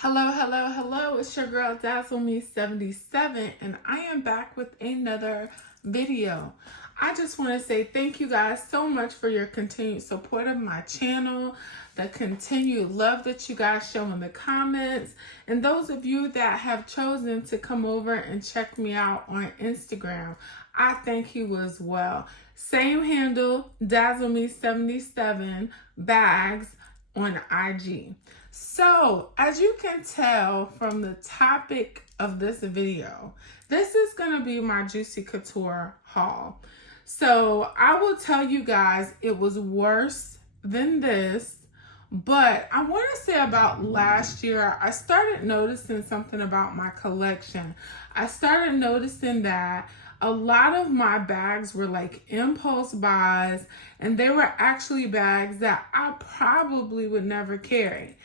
Hello, hello, hello. It's your girl Dazzle Me 77 and I am back with another video. I just want to say thank you guys so much for your continued support of my channel, the continued love that you guys show in the comments, and those of you that have chosen to come over and check me out on Instagram. I thank you as well. Same handle, Dazzle Me 77 bags on IG. So, as you can tell from the topic of this video, this is going to be my Juicy Couture haul. So, I will tell you guys it was worse than this, but I want to say about last year, I started noticing something about my collection. I started noticing that a lot of my bags were like impulse buys, and they were actually bags that I probably would never carry.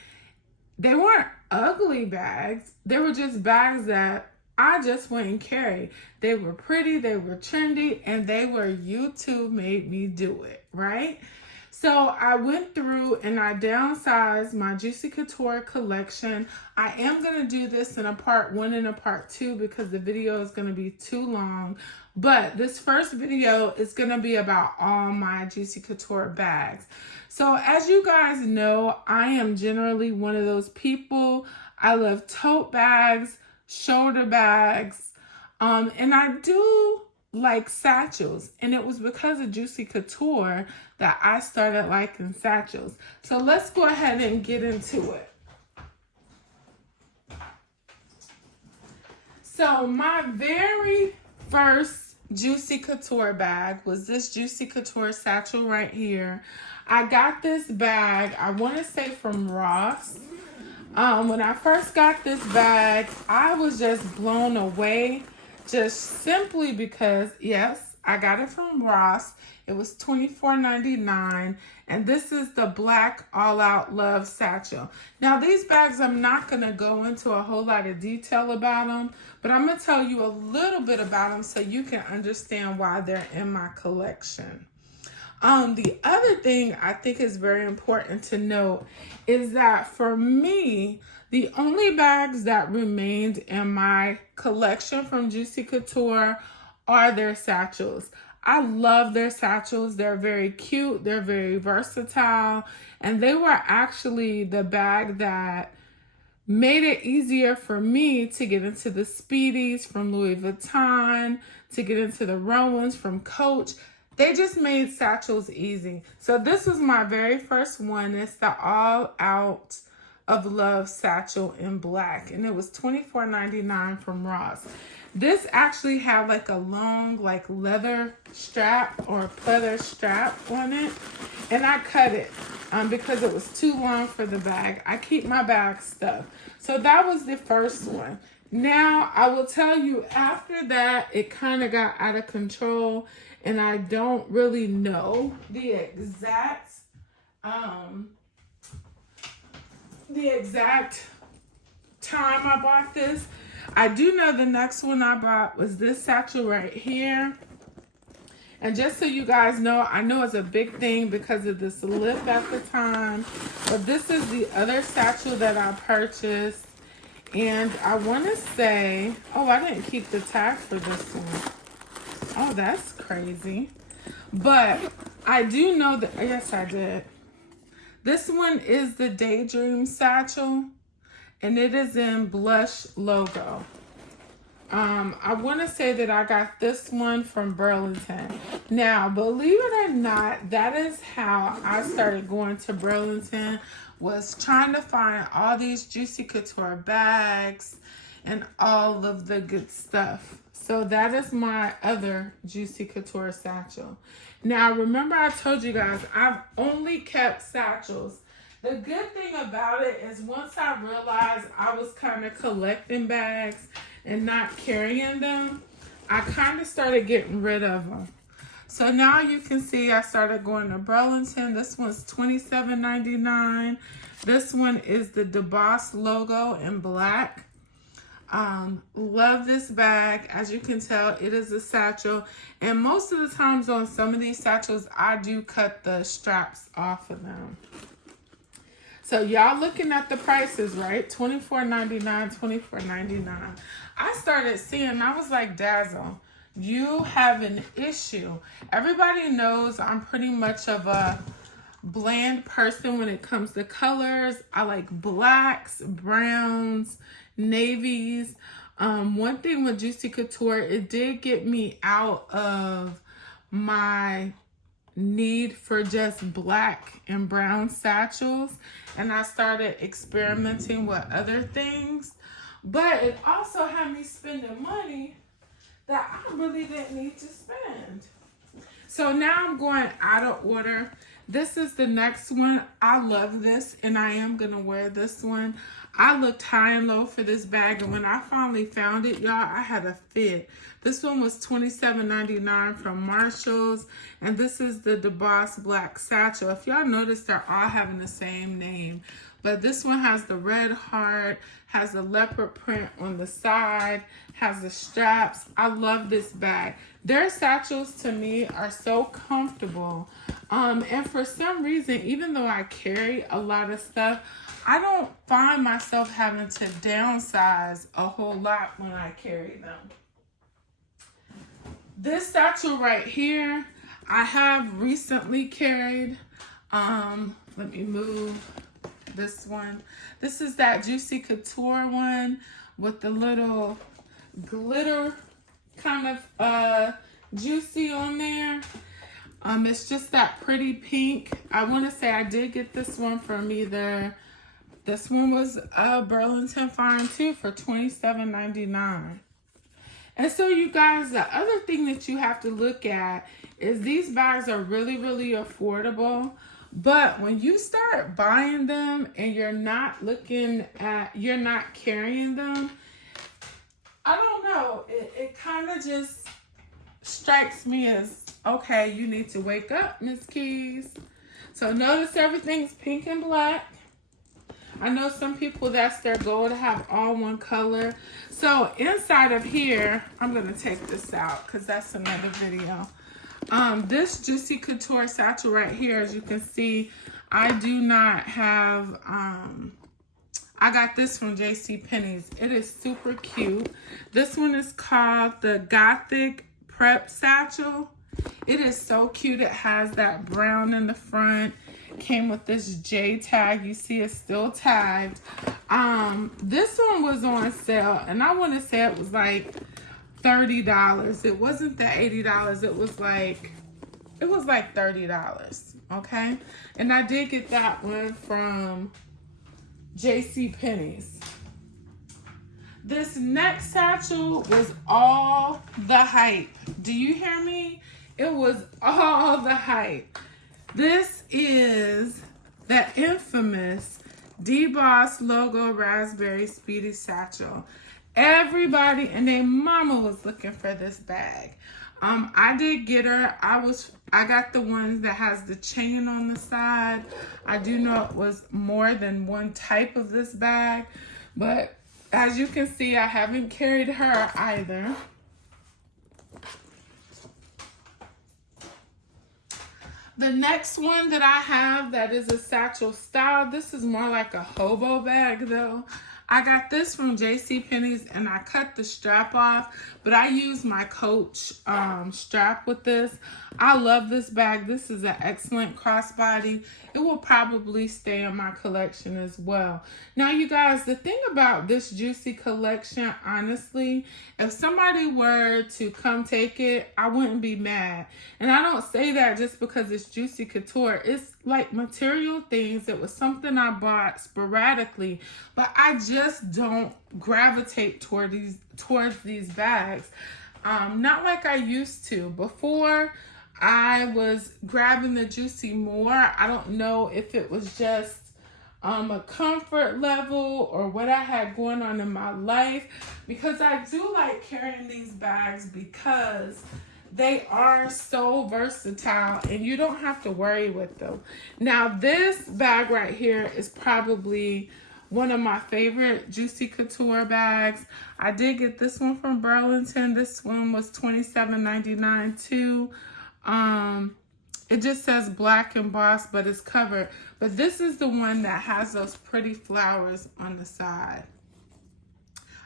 They weren't ugly bags. They were just bags that I just wouldn't carry. They were pretty, they were trendy, and they were YouTube made me do it, right? So I went through and I downsized my Juicy Couture collection. I am going to do this in a part 1 and a part 2 because the video is going to be too long. But this first video is going to be about all my Juicy Couture bags. So as you guys know, I am generally one of those people. I love tote bags, shoulder bags, and I do like satchels, and it was because of Juicy Couture that I started liking satchels. So let's go ahead and get into it. So my very first Juicy Couture bag was this Juicy Couture satchel right here. I got this bag, I want to say from Ross. When I first got this bag, I was just blown away. Just simply because, yes, I got it from Ross. It was $24.99, and this is the Black All Out Love Satchel. Now, these bags, I'm not going to go into a whole lot of detail about them, but I'm going to tell you a little bit about them so you can understand why they're in my collection. The other thing I think is very important to note is that for me, the only bags that remained in my collection from Juicy Couture are their satchels. I love their satchels. They're very cute. They're very versatile. And they were actually the bag that made it easier for me to get into the Speedies from Louis Vuitton, to get into the Rowans from Coach. They just made satchels easy. So this was my very first one. It's the All Out of Love satchel in black, and it was $24.99 from Ross. This actually had like a long like leather strap or pleather strap on it, and I cut it because it was too long for the bag. I keep my bag stuffed. So that was the first one. Now I will tell you, after that it kind of got out of control, and I don't really know the exact time I bought this. I do know the next one I bought was this satchel right here. And just so you guys know, I know it's a big thing because of this lip at the time, but this is the other satchel that I purchased. And I want to say, oh, I didn't keep the tag for this one. Oh, that's crazy. But I do know that, yes, I did. This one is the Daydream satchel, and it is in blush logo. I want to say that I got this one from Burlington. Now, believe it or not, that is how I started going to Burlington, was trying to find all these Juicy Couture bags and all of the good stuff. So that is my other Juicy Couture satchel. Now, remember I told you guys, I've only kept satchels. The good thing about it is once I realized I was kind of collecting bags and not carrying them, I kind of started getting rid of them. So now you can see I started going to Burlington. This one's $27.99. This one is the DeBoss logo in black. Love this bag. As you can tell, it is a satchel, and most of the times on some of these satchels I do cut the straps off of them. So So y'all looking at the prices, right? $24.99, $24.99. I started seeing, I was like, Dazzle, you have an issue. Everybody knows I'm pretty much of a bland person when it comes to colors. I like blacks, browns, navies. One thing with Juicy Couture, it did get me out of my need for just black and brown satchels, and I started experimenting with other things, but it also had me spending money that I really didn't need to spend. So now I'm going out of order. This is the next one. I love this, and I am gonna wear this one. I looked high and low for this bag, and when I finally found it, y'all, I had a fit. This one was $27.99 from Marshall's, and this is the DeBoss Black Satchel. If y'all notice, they're all having the same name, but this one has the red heart, has the leopard print on the side, has the straps. I love this bag. Their satchels to me are so comfortable. And for some reason, even though I carry a lot of stuff, I don't find myself having to downsize a whole lot when I carry them. This satchel right here, I have recently carried. Let me move this one. This is that Juicy Couture one with the little glitter kind of juicy on there. It's just that pretty pink. I want to say I did get this one from either, this one was Burlington Farm too for $27.99. And so you guys, the other thing that you have to look at is these bags are really, really affordable. But when you start buying them and you're not carrying them, I don't know, it kind of just strikes me as, okay, you need to wake up, Miss Keys. So notice everything's pink and black. I know some people, that's their goal to have all one color. So inside of here, I'm going to take this out because that's another video. This Juicy Couture satchel right here, as you can see, I do not have, I got this from JCPenney's. It is super cute. This one is called the Gothic Prep Satchel. It is so cute. It has that brown in the front. Came with this J tag. You see it's still tagged. This one was on sale, and I want to say it was like $30. It wasn't the $80. It was like $30. Okay, and I did get that one from JCPenney's. This next satchel was all the hype. Do you hear me? It was all the hype. This is the infamous DeBoss logo Raspberry Speedy Satchel. Everybody and their mama was looking for this bag. I did get her. I got the one that has the chain on the side. I do know it was more than one type of this bag, but as you can see, I haven't carried her either. The next one that I have that is a satchel style, this is more like a hobo bag though. I got this from JCPenney's and I cut the strap off, but I use my Coach strap with this. I love this bag. This is an excellent crossbody. It will probably stay in my collection as well. Now, you guys, the thing about this Juicy collection, honestly, if somebody were to come take it, I wouldn't be mad. And I don't say that just because it's Juicy Couture. It's like material things. It was something I bought sporadically, but I just don't gravitate towards these bags. Not like I used to. Before, I was grabbing the Juicy more. I don't know if it was just a comfort level or what I had going on in my life, because I do like carrying these bags because they are so versatile and you don't have to worry with them. Now, this bag right here is probably one of my favorite Juicy Couture bags. I did get this one from Burlington. This one was $27.99 too. It just says black embossed, but it's covered. But this is the one that has those pretty flowers on the side.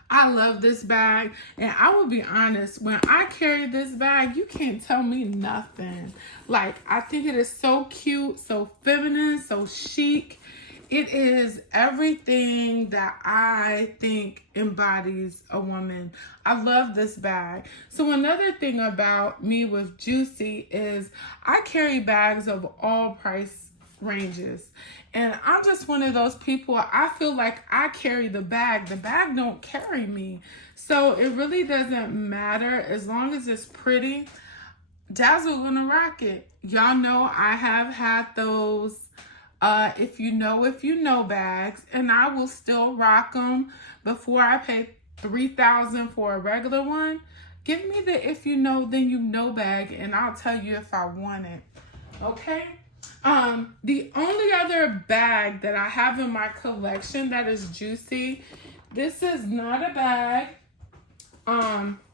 I love this bag, and I will be honest, when I carry this bag, you can't tell me nothing. Like, I think it is so cute, so feminine, so chic. It is everything that I think embodies a woman. I love this bag. So another thing about me with Juicy is I carry bags of all price ranges. And I'm just one of those people, I feel like I carry the bag. The bag don't carry me. So it really doesn't matter as long as it's pretty. Dazzle gonna rock it. Y'all know I have had those if you know bags, and I will still rock them before I pay $3,000 for a regular one. Give me the if you know then you know bag, and I'll tell you if I want it. Okay? The only other bag that I have in my collection that is Juicy, this is not a bag,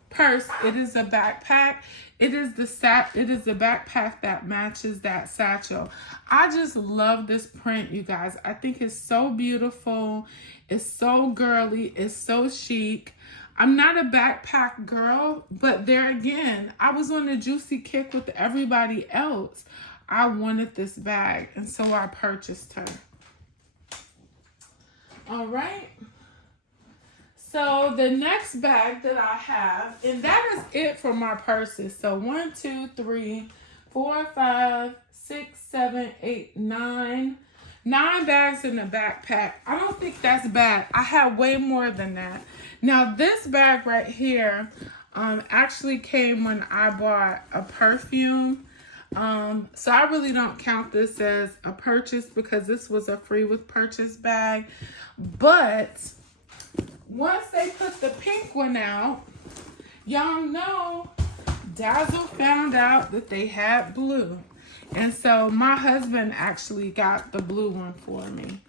purse. It is a backpack. It is the backpack that matches that satchel. I just love this print, you guys. I think it's so beautiful. It's so girly. It's so chic. I'm not a backpack girl, but there again, I was on a Juicy kick with everybody else. I wanted this bag, and so I purchased her. All right. So the next bag that I have, and that is it for my purses. So 1, 2, 3, 4, 5, 6, 7, 8, 9. 9 bags in the backpack. I don't think that's bad. I have way more than that. Now this bag right here actually came when I bought a perfume. So I really don't count this as a purchase because this was a free with purchase bag. But once they put the pink one out, y'all know Dazzle found out that they had blue. And so my husband actually got the blue one for me.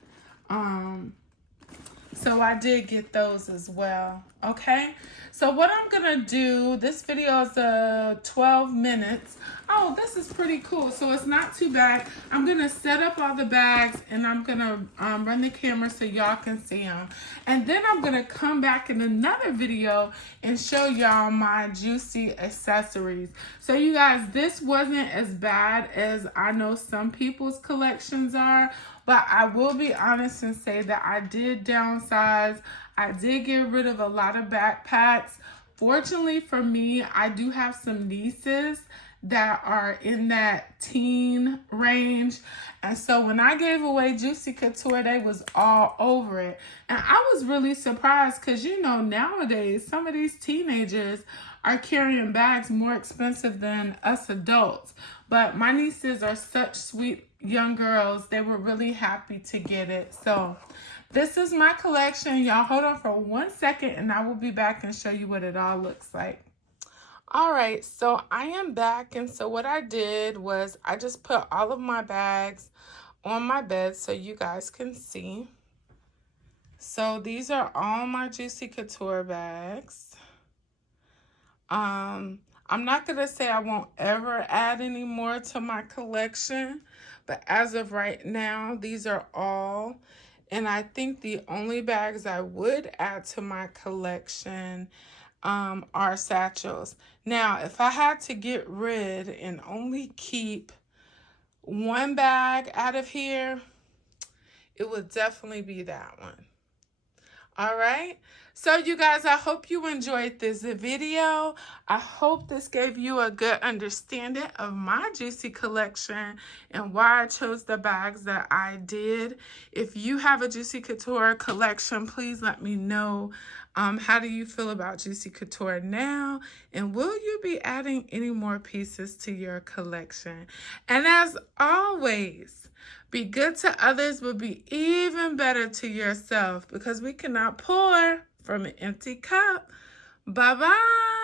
So I did get those as well. Okay. So what I'm going to do, this video is 12 minutes. Oh, this is pretty cool. So it's not too bad. I'm going to set up all the bags and I'm going to run the camera so y'all can see them. And then I'm going to come back in another video and show y'all my Juicy accessories. So you guys, this wasn't as bad as I know some people's collections are. But I will be honest and say that I did downsize. I did get rid of a lot of backpacks. Fortunately for me, I do have some nieces that are in that teen range. And so when I gave away Juicy Couture, they was all over it. And I was really surprised because, you know, nowadays, some of these teenagers are carrying bags more expensive than us adults. But my nieces are such sweet young girls. They were really happy to get it. So this is my collection. Y'all hold on for 1 second and I will be back and show you what it all looks like. All right, so I am back, and so what I did was I just put all of my bags on my bed so you guys can see. So these are all my Juicy Couture bags. I'm not going to say I won't ever add any more to my collection, but as of right now, these are all. And I think the only bags I would add to my collection are satchels. Now, if I had to get rid and only keep one bag out of here, it would definitely be that one. All right. So you guys, I hope you enjoyed this video. I hope this gave you a good understanding of my Juicy collection and why I chose the bags that I did. If you have a Juicy Couture collection, please let me know. How do you feel about Juicy Couture now? And will you be adding any more pieces to your collection? And as always, be good to others, but be even better to yourself, because we cannot pour from an empty cup. Bye-bye.